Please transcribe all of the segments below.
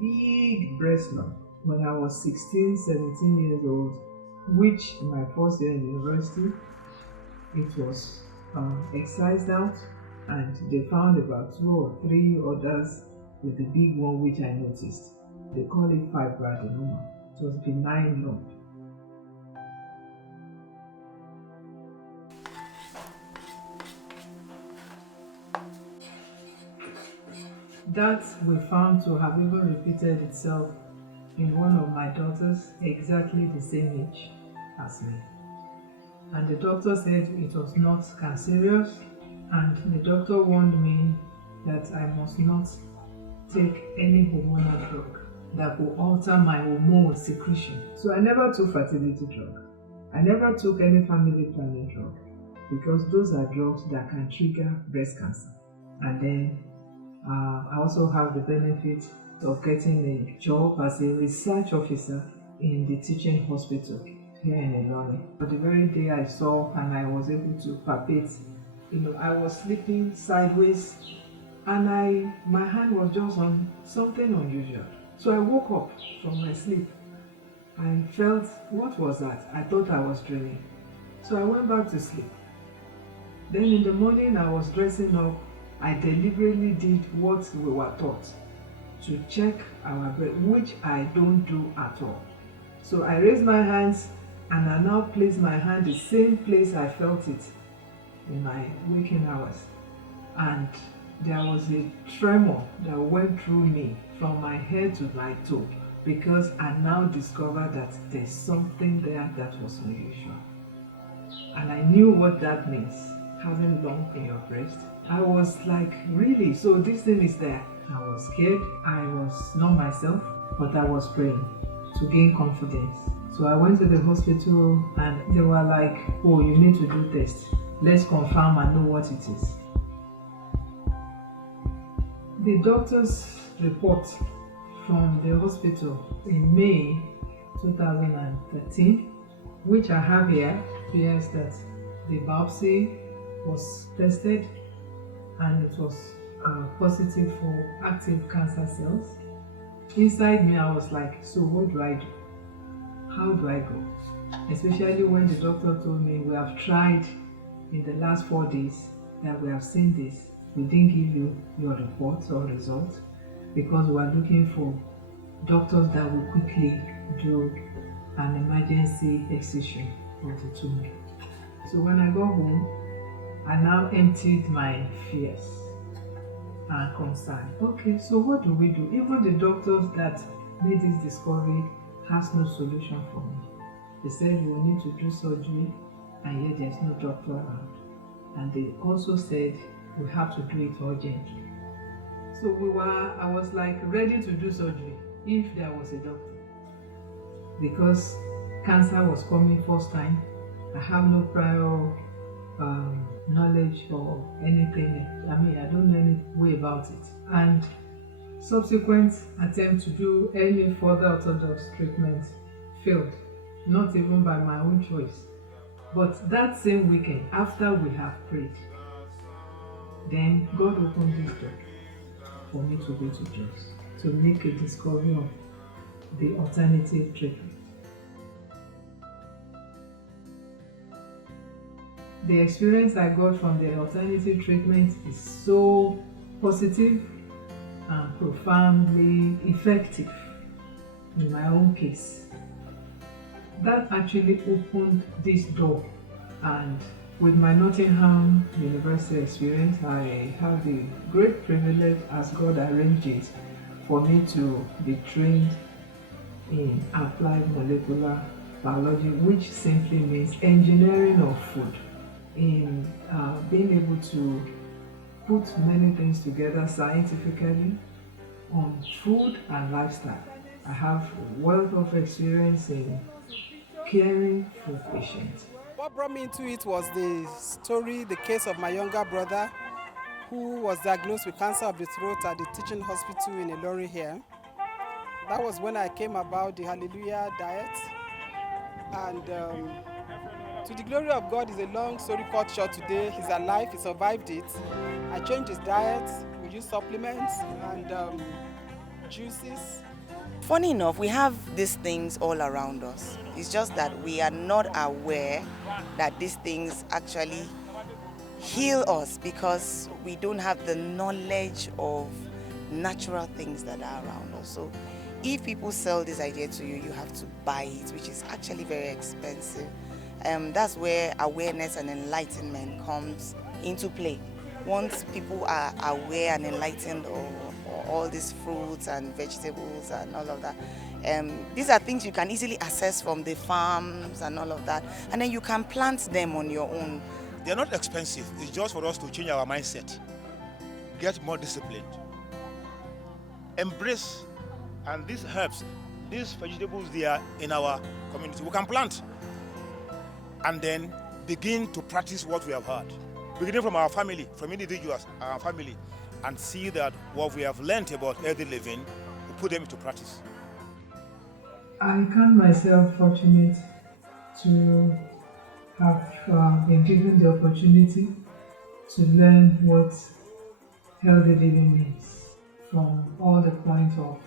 big breast lump when I was 16, 17 years old, which in my first year in university, it was excised out, and they found about 2 or 3 others with the big one which I noticed. They call it fibroadenoma. It was benign lump. That we found to have even repeated itself in one of my daughters, exactly the same age as me. And the doctor said it was not cancerous, and the doctor warned me that I must not take any hormonal drug that will alter my hormone secretion. So I never took fertility drug. I never took any family planning drug, because those are drugs that can trigger breast cancer. And then I also have the benefit of getting a job as a research officer in the teaching hospital here in Ilorin. But the very day I saw and I was able to palpate, I was sleeping sideways, and my hand was just on something unusual. So I woke up from my sleep. I felt, what was that? I thought I was dreaming. So I went back to sleep. Then in the morning I was dressing up. I deliberately did what we were taught, to check our breath, which I don't do at all. So I raised my hands, and I now place my hand the same place I felt it in my waking hours. And there was a tremor that went through me from my head to my toe, because I now discovered that there's something there that was unusual. And I knew what that means, having lump in your breast. I was like, really? So this thing is there? I was scared. I was not myself, but I was praying to gain confidence. So I went to the hospital, and they were like, oh, you need to do tests. Let's confirm and know what it is. The doctor's report from the hospital in May 2013, which I have here, appears that the biopsy was tested and it was positive for active cancer cells. Inside me, I was like, so what do I do? How do I go? Especially when the doctor told me, we have tried in the last 4 days that we have seen this. We didn't give you your reports or results because we are looking for doctors that will quickly do an emergency excision of the tumor. So when I got home, I now emptied my fears and concern. Okay, so what do we do? Even the doctors that made this discovery has no solution for me. They said we will need to do surgery, and yet there's no doctor around. And they also said we have to do it urgently. So I was like ready to do surgery if there was a doctor. Because cancer was coming first time, I have no prior knowledge or anything. I don't know any way about it. And subsequent attempt to do any further orthodox treatment failed, not even by my own choice. But that same weekend, after we have prayed, then God opened this door for me to go to Jos to make a discovery of the alternative treatment. The experience I got from the alternative treatment is so positive and profoundly effective in my own case. That actually opened this door, and with my Nottingham University experience, I have the great privilege, as God arranged it, for me to be trained in applied molecular biology, which simply means engineering of food, in being able to put many things together scientifically on food and lifestyle. I have a wealth of experience in caring for patients. What brought me into it was the case of my younger brother, who was diagnosed with cancer of the throat at the teaching hospital in Ilorin here. That was when I came about the Hallelujah diet. And to the glory of God, is a long story cut short today. He's alive, he survived it. I changed his diet, we used supplements, and juices. Funny enough, we have these things all around us. It's just that we are not aware that these things actually heal us because we don't have the knowledge of natural things that are around us. So if people sell this idea to you, you have to buy it, which is actually very expensive. That's where awareness and enlightenment comes into play. Once people are aware and enlightened of all these fruits and vegetables and all of that, these are things you can easily access from the farms and all of that, and then you can plant them on your own. They're not expensive. It's just for us to change our mindset, get more disciplined, embrace, and these herbs, these vegetables, they are in our community. We can plant and then begin to practice what we have heard. Beginning from our family, from individuals, our family, and see that what we have learned about healthy living, we put them into practice. I count myself fortunate to have been given the opportunity to learn what healthy living means from all the points of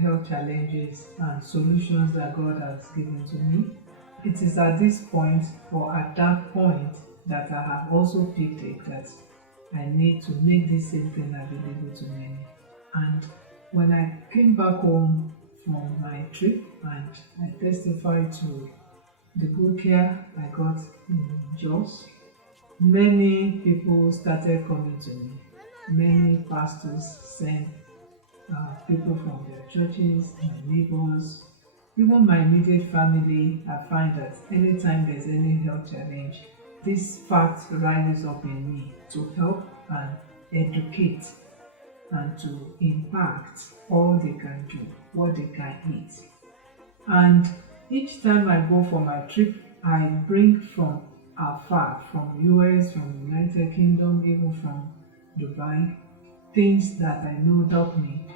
health challenges and solutions that God has given to me. It is at this point or at that point that I have also picked it that I need to make this same thing available to many. And when I came back home from my trip and I testified to the good care I got in Jos, many people started coming to me. Many pastors sent people from their churches, my neighbors, even my immediate family. I find that anytime there's any health challenge, this fact rises up in me to help and educate and to impact all they can do, what they can eat. And each time I go for my trip, I bring from afar, from US, from United Kingdom, even from Dubai, things that I know help me.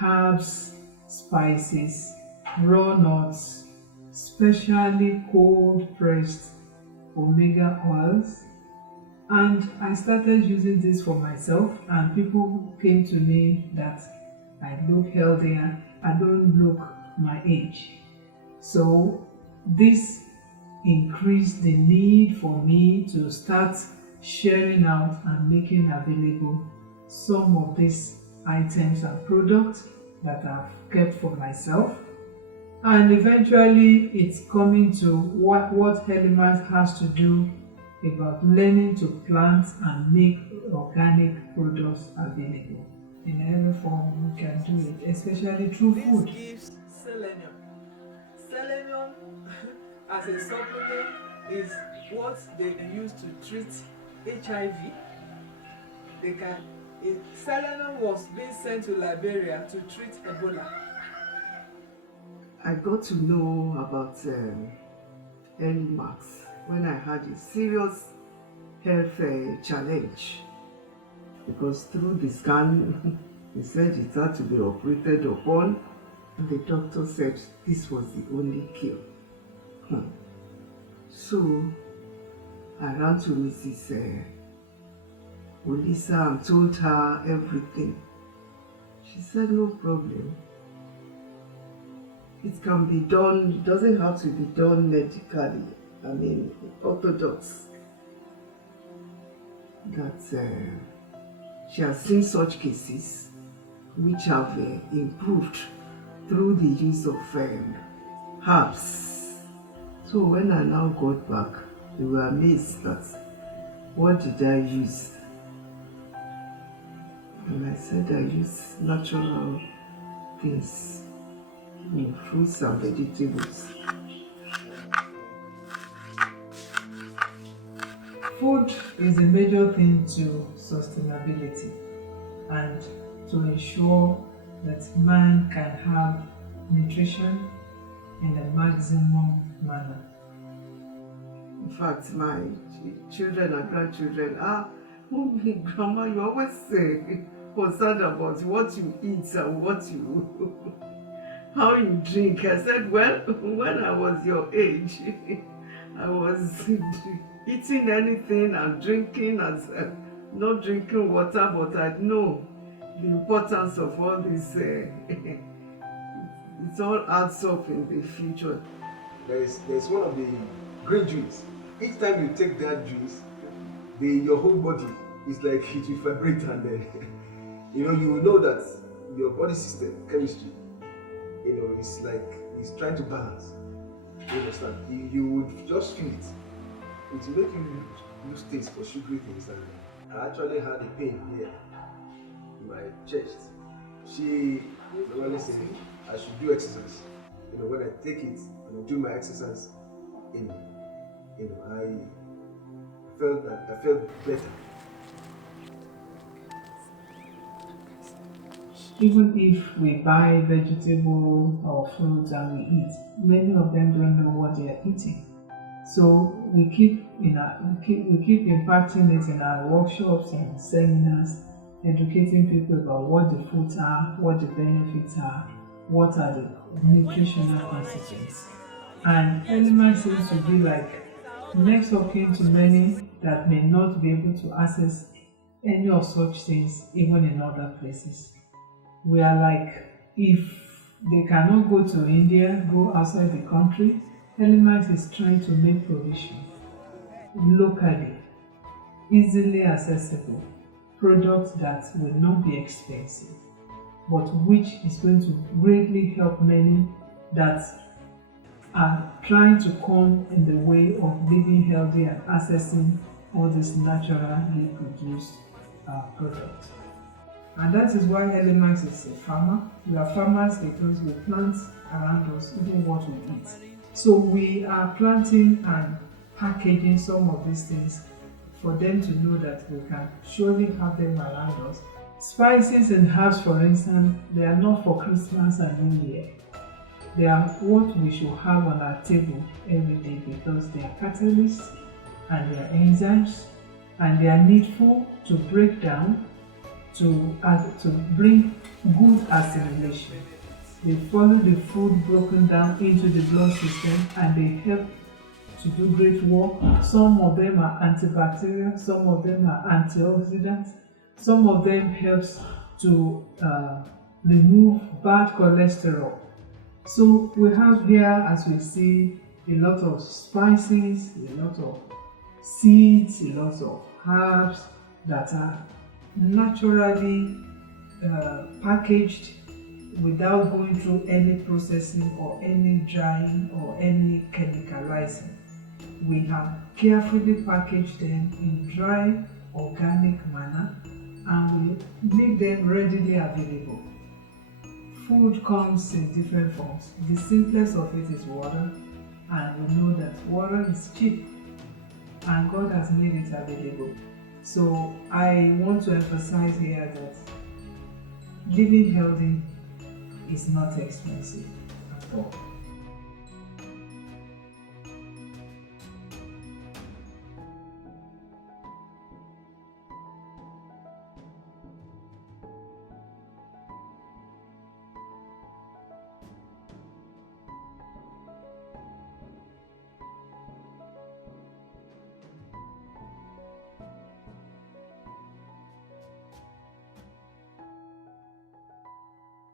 Herbs, spices, raw nuts, specially cold pressed omega oils. And I started using this for myself, and people came to me that I look healthier, I don't look my age. So this increased the need for me to start sharing out and making available some of these items and products that I've kept for myself. And eventually it's coming to what Helimax has to do about learning to plant and make organic products available. In every form we can do it, especially through food. This gives Selenium. Selenium as a supplement is what they use to treat HIV. Selenium was being sent to Liberia to treat Ebola. I got to know about Helimax when I had a serious health challenge, because through the scan they said it had to be operated upon. The doctor said this was the only cure. So I ran to Mrs. Olisa and told her everything. She said no problem. It can be done, it doesn't have to be done medically, orthodox. That she has seen such cases which have improved through the use of herbs. So when I now got back, they were amazed that what did I use? And I said I use natural things, fruits and vegetables. Food is a major thing to sustainability and to ensure that man can have nutrition in the maximum manner. In fact, my children and grandchildren Mommy, Grandma, you always concerned about what you eat and how you drink. I said, well, when I was your age, I was eating anything and drinking, not drinking water, but I know the importance of all this, it all adds up in the future. There's one of the green juice. Each time you take that juice, your whole body is like it will vibrate, and then you will know that your body system chemistry, it's like it's trying to balance. You understand? You would just feel it. It will make you lose taste for sugary things. And I actually had a pain here in my chest. She normally said I should do exercise. When I take it and I do my exercise, I felt better. Even if we buy vegetable or fruits and we eat, many of them don't know what they are eating. So we keep impacting it in our workshops and seminars, educating people about what the foods are, what the benefits are, what are the nutritional consequences. And Helimax seems to be like next of kin to many that may not be able to access any of such things even in other places. We are like, if they cannot go to India, go outside the country, Helimax is trying to make provision locally, easily accessible, products that will not be expensive, but which is going to greatly help many that are trying to come in the way of living healthy and accessing all these naturally produced products. And that is why Helimax is a farmer. We are farmers because we plant around us even what we eat. So we are planting and packaging some of these things for them to know that we can surely have them around us. Spices and herbs, for instance, they are not for Christmas and New Year. They are what we should have on our table every day because they are catalysts and they are enzymes and they are needful to break down to bring good assimilation. They follow the food broken down into the blood system and they help to do great work. Some of them are antibacterial, some of them are antioxidants, some of them helps to remove bad cholesterol. So we have here, as we see, a lot of spices, a lot of seeds, a lot of herbs that are naturally packaged without going through any processing or any drying or any chemicalizing. We have carefully packaged them in dry, organic manner and we make them readily available. Food comes in different forms. The simplest of it is water, and we know that water is cheap and God has made it available. So I want to emphasize here that living healthy is not expensive at all.